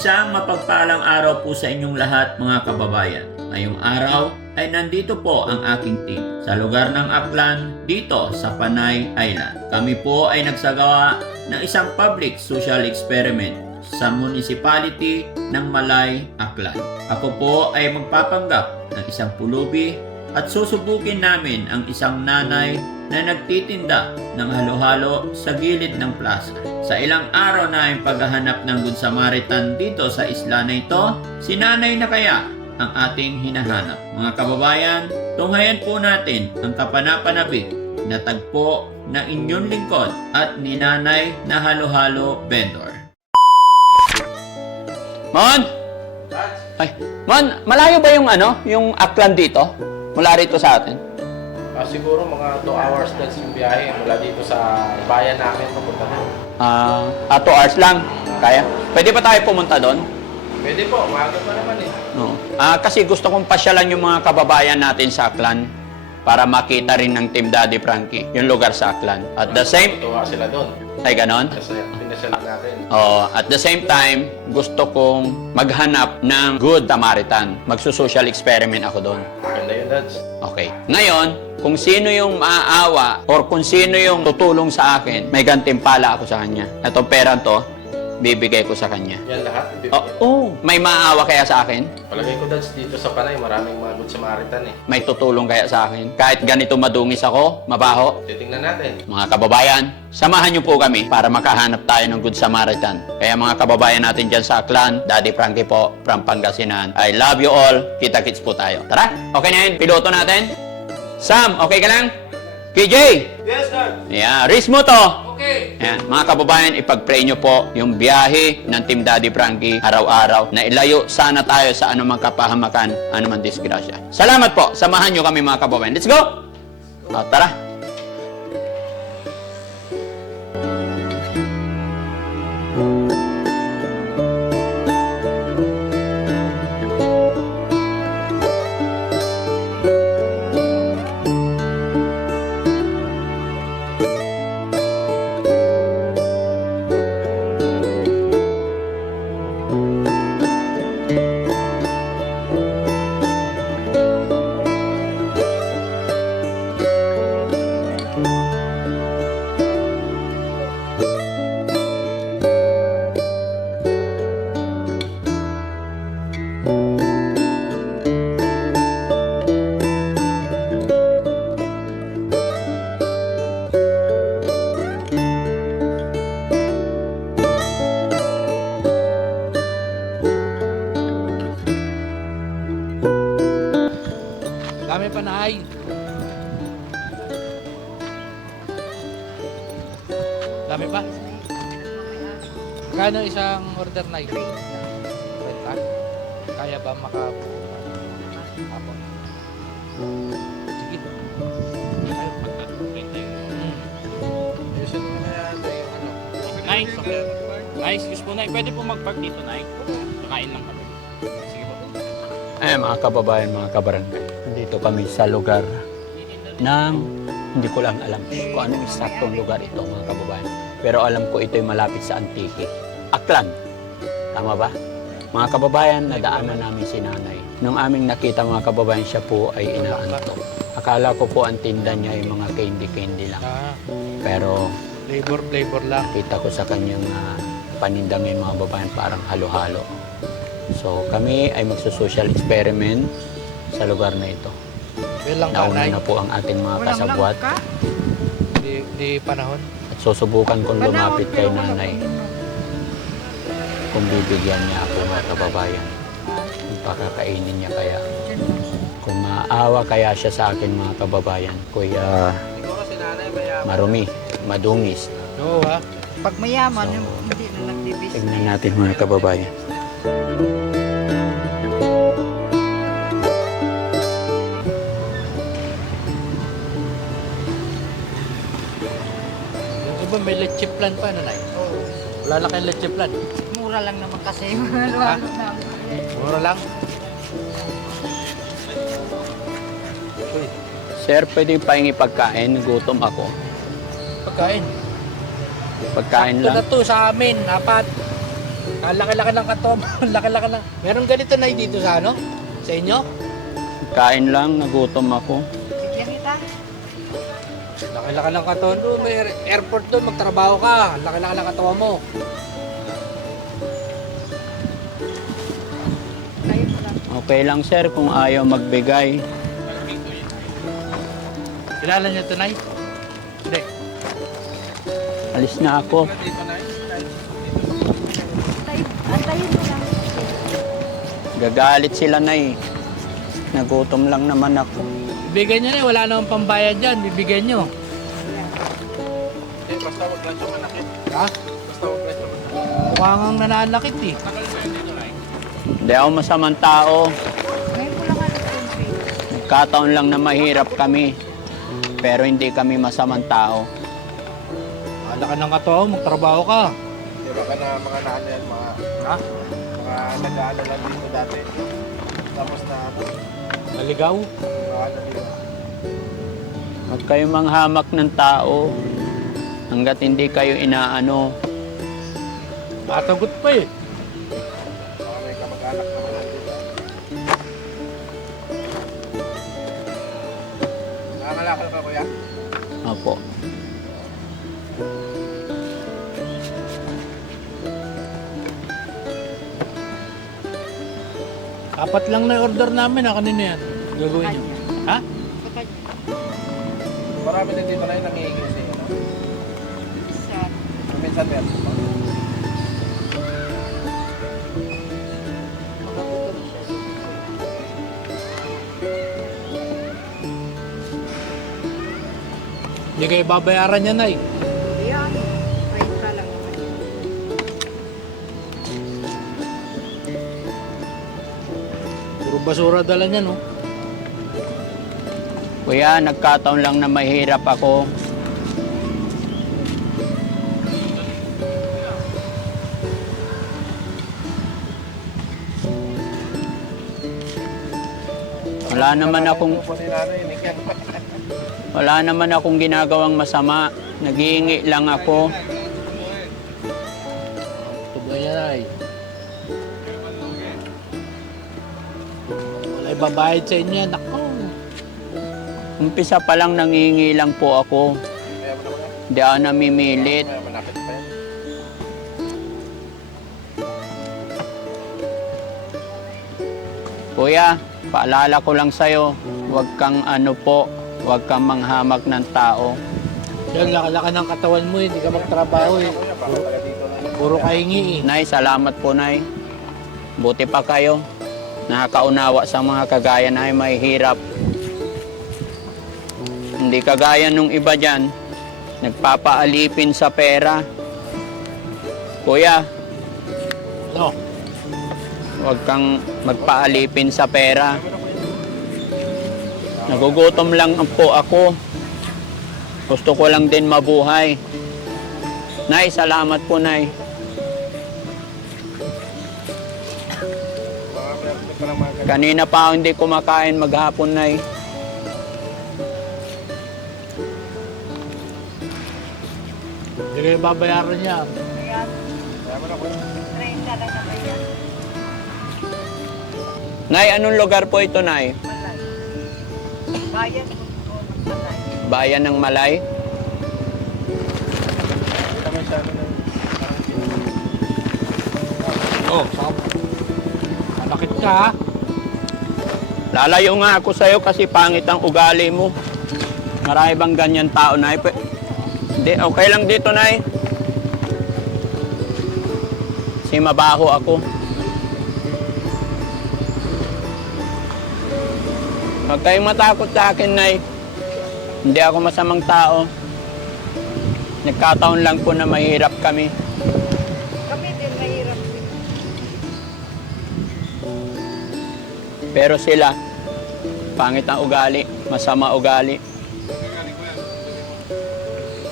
Isang mapagpalang araw po sa inyong lahat mga kababayan. Ngayong araw ay nandito po ang aking team sa lugar ng Aklan dito sa Panay Island. Kami po ay nagsagawa ng isang public social experiment sa municipality ng Malay, Aklan. Ako po ay magpapanggap ng isang pulubi at susubukin namin ang isang nanay na nagtitinda ng halo-halo sa gilid ng plaza. Sa ilang araw na ang paghahanap ng Good Samaritan dito sa isla na ito, si nanay na kaya ang ating hinahanap. Mga kababayan, tunghayan po natin ang kapanapanabik na tagpo ng inyong lingkod at ni nanay na halo-halo vendor. Mon! Ay, Mon, malayo ba yung Aklan dito? Mula rito sa atin? Siguro mga 2 hours that's yung biyahe mula dito sa bayan namin papunta doon. 2 hours lang. Kaya? Pwede pa tayo pumunta doon? Pwede po, maaga pa naman eh. No. Kasi gusto kong pasyalan yung mga kababayan natin sa Aklan para makita rin ng Team Daddy Frankie yung lugar sa Aklan. At the same... Tuwa sila doon. Ay, ganon? Kasi pinasyalan natin. At the same time, gusto kong maghanap ng Good Samaritan. Magsusocial experiment ako doon. Ganda yun, Dads. Okay. Ngayon, kung sino yung maaawa or kung sino yung tutulong sa akin, may gantimpala ako sa kanya. Itong pera to, bibigay ko sa kanya. Yan lahat. May maaawa kaya sa akin? Palagay ko, Dads, dito sa Panay, maraming mga Good Samaritan eh. May tutulong kaya sa akin? Kahit ganito madungis ako, mabaho? Titingnan natin. Mga kababayan, samahan niyo po kami para makahanap tayo ng Good Samaritan. Kaya mga kababayan natin dyan sa Aklan, Daddy Frankie po, from Pangasinan. I love you all. Kita-kits po tayo. Tara, okay na yun? Piloto natin? Sam, okay ka lang? KJ? Yes, sir. Yeah, risk mo to. Okay. Yan, mga kababayan, ipag-pray nyo po yung biyahe ng Team Daddy Frankie araw-araw na ilayo sana tayo sa anumang kapahamakan, anumang disgrasya. Salamat po. Samahan nyo kami mga kababayan. Let's go! Tara. Dami pa na ay. Dami pa. Kano isang order na ito? Kwenta? Kaya ba makabuo? Hapon. Sige. Ayaw pagka-kwenta yung... Ayusin mo na yan. Yung ano. Nice, okay. Nice, excuse po, Nay. Pwede po mag-park dito, Nay. Kakain lang kami. Sige po. Mga kababayan, mga kabarangay. Nandito kami sa lugar ng hindi ko lang alam kung anong eksaktong lugar ito, mga kababayan. Pero alam ko ito'y malapit sa Antique. Aklan. Tama ba? Mga kababayan, nadaanan namin si nanay. Nung aming nakita mga kababayan, siya po ay inaantok. Akala ko po ang tinda niya ay mga candy-candy lang. Pero Flavor lang. kita ko sa kanyang paninda ngayon mga kababayan parang halo-halo. So kami ay magsusocial experiment sa lugar na ito. Bilang Nauna kanay. na po ang ating mga kasabwat Di panahon. at susubukan kong lumapit kay nanay kung bibigyan niya ako mga kababayan. Kung pakakainin niya kaya. Kung maawa kaya siya sa akin mga kababayan. Kuya Siguro si nanay mayaman. marumi, madungis. Oo ha. Pag mayaman, hindi na nagdibis. Tignan natin mga kababayan. Yung iba may leche plan pa na Oo. Wala na kayong leche plan. Mura lang naman kasi. Halo-halo na. Mura lang. Sir, pwede pahingi pagkain? Gutom ako. Pagkain. Pagkain Sakto na lang. to sa amin. Apat. Ang laki-laki ng katom. Ang laki-laki ng... Meron ganito na dito sa ano? Sa inyo? Kain lang, nagutom ako. Bigyan kita. Laki-laki ng katawan doon. May airport doon. Magtrabaho ka. Ang laki-laki ng katawan mo. Kayo mo lang. Okay lang sir kung ayaw magbigay. Kilala niyo ito, Nay? Hindi. Alis na ako. Antayin mo lang. Gagalit sila na eh. Nagutom lang naman ako. Bibigyan niyo na. Wala namang pambayad dyan. Bibigyan niyo. Eh, basta wag lang siya manakit. Ha? Basta wag lang siya manakit. Mukha ngang nananakit eh. Tagal ba yun dito, Nay? Hindi ako masamang tao. Ngayon ko lang alam kung Nagkataon lang na mahirap kami. Pero hindi kami masamang tao. Ang laki ng katawan. Magtrabaho ka. Di ba ka na mga naano yan, Ha? mga nag-aano lang dito dati. Tapos na Naligaw. ano dito. Huwag kayong manghamak ng tao. Hanggat hindi kayo inaano. Matagot pa eh. Baka may kamag-anak naman nandito. Nakakalakal ka kuya? Opo. Apat lang na order namin. Kanina yan. Gagawin niyo. Ha? Marami din dito na yung nangihingi sa inyo, no? sa Minsan meron pa. Hindi kayo babayaran yan, Nay. yan. Kayo ka lang naman. Puro basura dala niya, no? Kuya, nagkataon lang na mahirap ako. Wala naman akong ginagawang masama. Naghihingi lang ako. Tubo niya, Nay. Wala ibabayad sa inyo. Nako. Umpisa pa lang nangihingi lang po ako. Kaya mo naman yan. Hindi ako namimilit. Kaya manakit pa yan. Kuya, paalala ko lang sa'yo, huwag kang huwag kang manghamak ng tao. Yan, laki-laki ng katawan mo. Hindi ka magtrabaho eh. Kuya, baka pala dito na yun. Puro kahingi eh. Nay, salamat po, Nay. Buti pa kayo. Nakakaunawa sa mga kagaya na ay mahihirap. Hindi kagaya nung iba dyan, nagpapaalipin sa pera. Kuya, No. huwag kang magpaalipin sa pera. Nagugutom lang po ako. Gusto ko lang din mabuhay. Nay, salamat po, Nay. Baka meron ka lang mga ganyan. Kanina pa ako hindi kumakain maghapon, Nay. Hindi kayo babayaran yan. Kaya Kaya mo na kuya. 30 lang na kayo. Nay, anong lugar po ito, Nay? Malay. Bayan ko magpatay. Bayan ng Malay? Hindi naman siya ano ng Oh, saka. Manakit ka ha. Lalayo nga ako sa'yo kasi pangit ang ugali mo. Marami bang ganyan tao, Nay? Hindi, okay lang dito, Nay. Kasi mabaho ako. Huwag kayong matakot sa akin, Nay. Hindi ako masamang tao. Nagkataon lang po na mahirap kami. Kami din mahirap din. Pero sila, pangit ang ugali, masama ugali.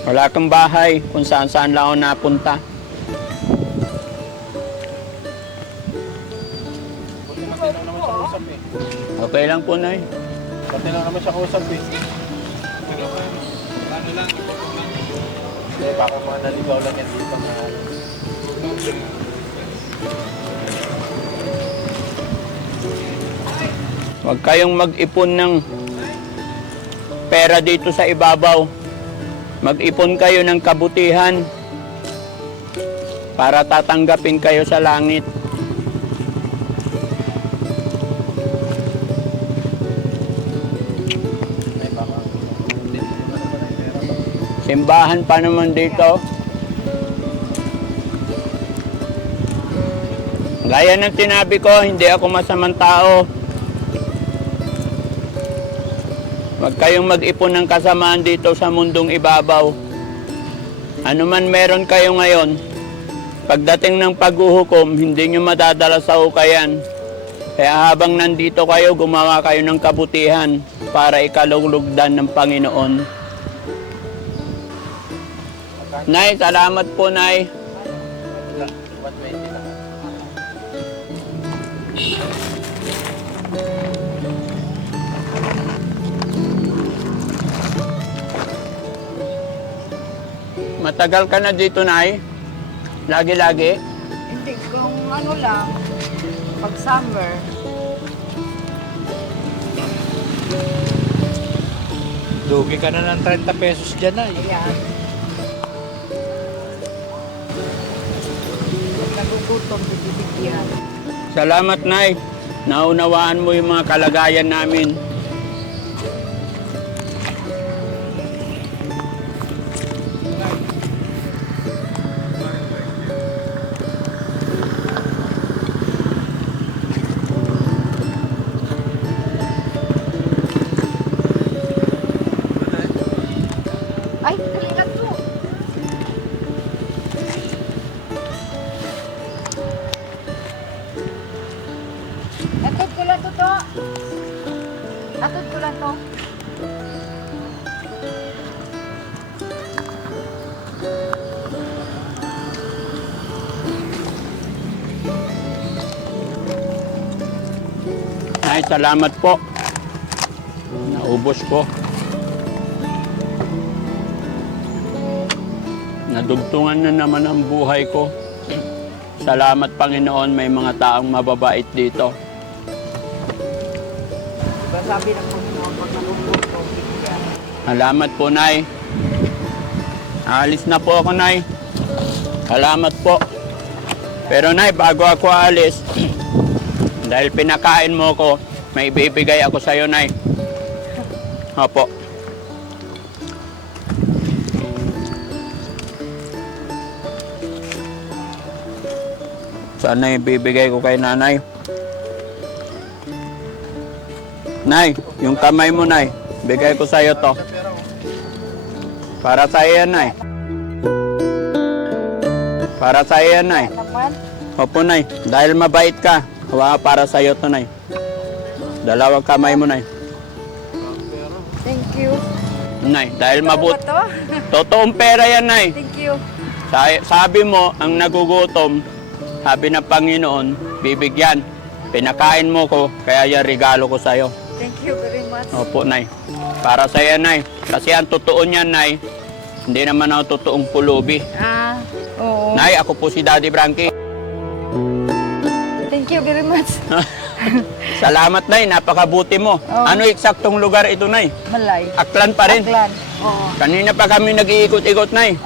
Wala kang bahay kung saan-saan lang ako napunta. Buti matinaw naman siya kausap eh. Okay lang po, Nay. Matinaw naman siya kausap eh. Eh, baka mga naligaw lang yan dito na Huwag kayong mag-ipon ng pera dito sa ibabaw. Mag-ipon kayo ng kabutihan para tatanggapin kayo sa langit. Simbahan pa naman dito. Gaya ng sinabi ko, hindi ako masamang tao. Huwag kayong mag-ipon ng kasamaan dito sa mundong ibabaw. Ano man meron kayo ngayon, pagdating ng paghuhukom, hindi nyo madadala sa hukayan. Kaya habang nandito kayo, gumawa kayo ng kabutihan para ikalulugdan ng Panginoon. Nay, salamat po, Nay. 120 lang. Matagal ka na dito, Nay? Lagi-lagi? Hindi, kung ano lang, pag summer, Lugi ka na ng 30 pesos dyan na. ayan. Pag nagugutom, bibigyan. Salamat, Nay. Naunawaan mo yung mga kalagayan namin. Ay, kalingat to. Atod ko lang to. Atod ko lang to. Nay, salamat po. Naubos ko. Nadugtungan na naman ang buhay ko. Salamat, Panginoon, may mga taong mababait dito. Diba sabi ng Panginoon, pag nagugutom, bibigyan. Salamat po, Nay. Alis na po ako, Nay. Salamat po. Pero, Nay, bago ako alis, dahil pinakain mo ko, may ibibigay ako sa'yo, Nay. Opo. Sana ibibigay ko kay nanay. Nay, yung kamay mo, Nay. Bigay ko sa'yo to. Para sa'yo yan, Nay. Para sa'yo yan, Nay. Naman, Opo, Nay. Dahil mabait ka, hawa para sa'yo to, Nay. Dalawang kamay mo, Nay. thank you. Nay, dahil mabut. Ano ba to? Totoong pera yan, Nay. Thank you. Sabi mo, ang nagugutom, sabi ng Panginoon, bibigyan. Pinakain mo ko, kaya yan regalo ko sa'yo. Thank you very much. Opo, Nay. Para sa'yo, Nay. Kasi ang totoo niyan, Nay, hindi naman ako totoong pulubi. Oo. Nay, ako po si Daddy Frankie. Thank you very much. Salamat, Nay. Napakabuti mo. Oo. Ano eksaktong lugar ito, Nay? Malay. Aklan pa rin. Aklan. Oo. Kanina pa kami nag-iikot-ikot, Nay,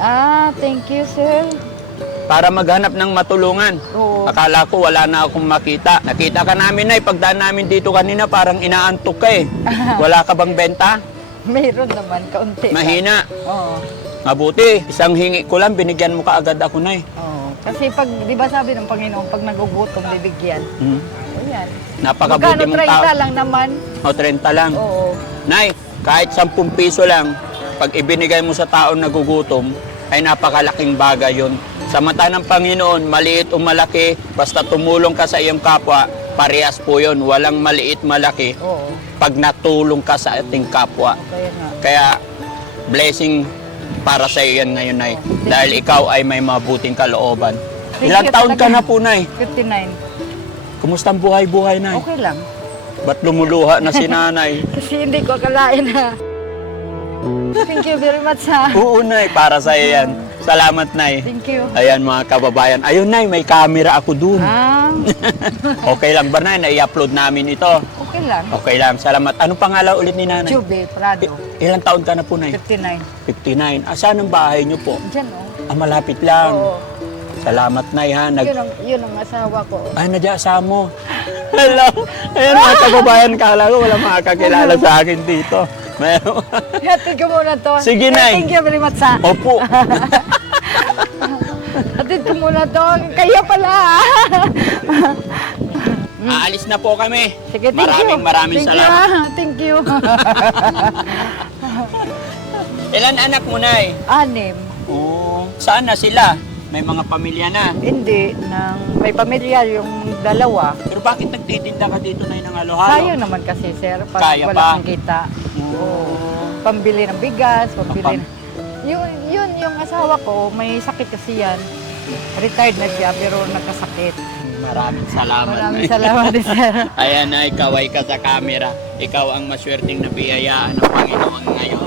Thank you, sir. para maghanap ng matulungan. Oo. Akala ko wala na akong makita. Nakita ka namin, Nay. Pagdaan namin dito kanina, parang inaantok ka eh. Wala ka bang benta? Mayroon naman, kaunti. lang. Mahina. Oo. Mabuti. Isang hingi ko lang, binigyan mo ka agad ako, Nay. Oo. Kasi pag, di ba sabi ng Panginoon, pag nagugutom, bibigyan. Hmm. O yan. Napakabuti Magkano, mong tao. 30 lang naman. O, 30 lang. Oo. Nay, kahit 10 piso lang, pag ibinigay mo sa taong nagugutom, ay napakalaking bagay yun. Sa mata ng Panginoon, maliit o malaki, basta tumulong ka sa iyong kapwa, parehas po yun. Walang maliit, malaki. Oo. Pag natulong ka sa ating kapwa. Kaya nga. Kaya, blessing para sa iyo yan ngayon, Nay. Dahil ikaw ay may mabuting kalooban. Thank Ilang you taon ka talaga. na po, Nay? 59. Kumusta ang buhay-buhay, Nay? Okay lang. Ba't lumuluha na si Nanay? Kasi hindi ko akalain na. Thank you very much, ha. Oo, Nay, para sa iyo yan. Salamat, Nay. Thank you. Ayan mga kababayan. Ayun, Nay, may camera ako dun. Ah, Okay lang ba, Nay? Na-i-upload namin ito. okay lang. Okay lang, salamat. Anong pangalan ulit ni Nanay? Chube, Prado. Ilang taon ka na po, Nay? 59. 59. Saan ang bahay niyo po? Diyan, oh. Malapit lang. Oo. Salamat, Nay, ha. Yun ang asawa ko. Ay, nadya mo. Hello. Ayan mga kababayan, kala ko wala makakakilala sa akin dito. Meron. Hatid ko muna to. Sige, Nay. Thank you very much, sa. Opo. Hatid ko muna to. Kaya pala. Aalis na po kami. Sige, thank you. Maraming Thank salamat. You. Thank you. Ilan anak mo, Nay? 6. Oo. Saan na sila? May mga pamilya na. Hindi. May pamilya yung 2. Pero bakit nagtitinda ka dito, Nay, ng halo-halo? Sayang naman kasi, sir. Pag Kaya wala pa? kang kita. Oo. Pambili ng bigas, pambili Pam- yung asawa ko, may sakit kasi yan. Retired na siya, pero nagkasakit. Maraming salamat. Maraming Nay. salamat, sir. Ayan, Nay, kaway ka sa camera. Ikaw ang maswerteng nabiyayaan ng Panginoon ngayon.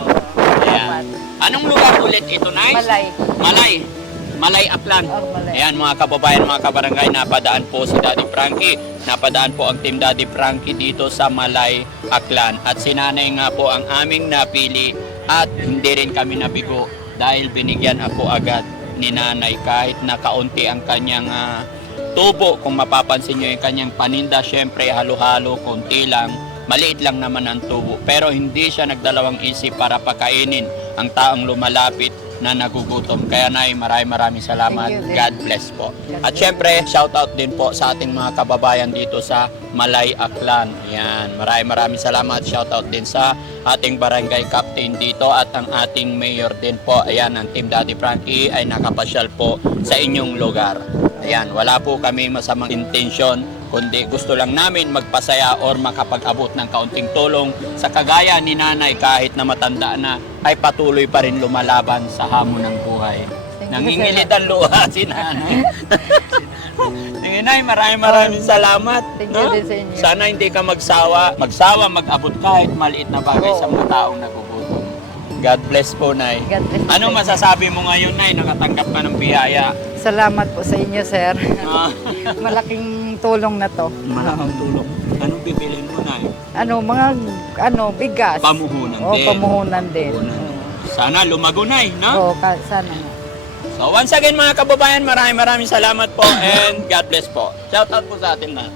Ayan. Anong lugar ulit ito, Nay? Malay. Malay Aklan. Oh, Malay. Ayan mga kababayan, mga kabarangay, napadaan po si Daddy Frankie. Napadaan po ang Team Daddy Frankie dito sa Malay Aklan. At si Nanay nga po ang aming napili at hindi rin kami nabigo dahil binigyan ako agad ni Nanay kahit na kaunti ang kanyang tubo. Kung mapapansin nyo yung kanyang paninda, syempre halo-halo, konti lang. Maliit lang naman ang tubo. Pero hindi siya nagdalawang isip para pakainin ang taong lumalapit na nagugutom. Kaya, Nay, maraming salamat. Thank you, God bless po. God At bless. syempre, shoutout din po sa ating mga kababayan dito sa Malay Aklan. Yan, maraming salamat. Shoutout din sa ating barangay captain dito at ang ating mayor din po. Ayan, ang Team Daddy Frankie ay nakapasyal po sa inyong lugar. Ayan, wala po kami masamang intensyon, kundi gusto lang namin magpasaya or makapag-abot ng kaunting tulong sa kagaya ni Nanay kahit na matanda na ay patuloy pa rin lumalaban sa hamon ng buhay. Thank you, Nangingilit sir. ang luha si Nanay. Sige, Nay, maraming salamat. Thank you din sa inyo. Sana hindi ka magsawa, mag-abot kahit maliit na bagay sa mga taong nagugutom. God bless po, Nay. God bless po Anong sa inyo. masasabi mo ngayon, Nay? Nakatanggap ka ng biyaya. Salamat po sa inyo, sir. Ah, Malaking tulong na to. Malaking tulong. Anong bibilin mo, Nay? Bigas. Pamuhunan Oo, din. pamuhunan din. Pamuhunan. Sana lumago, Nay, no? Oo, sana nga. So once again mga kababayan, maraming salamat po and God bless po. Shout out po sa atin na.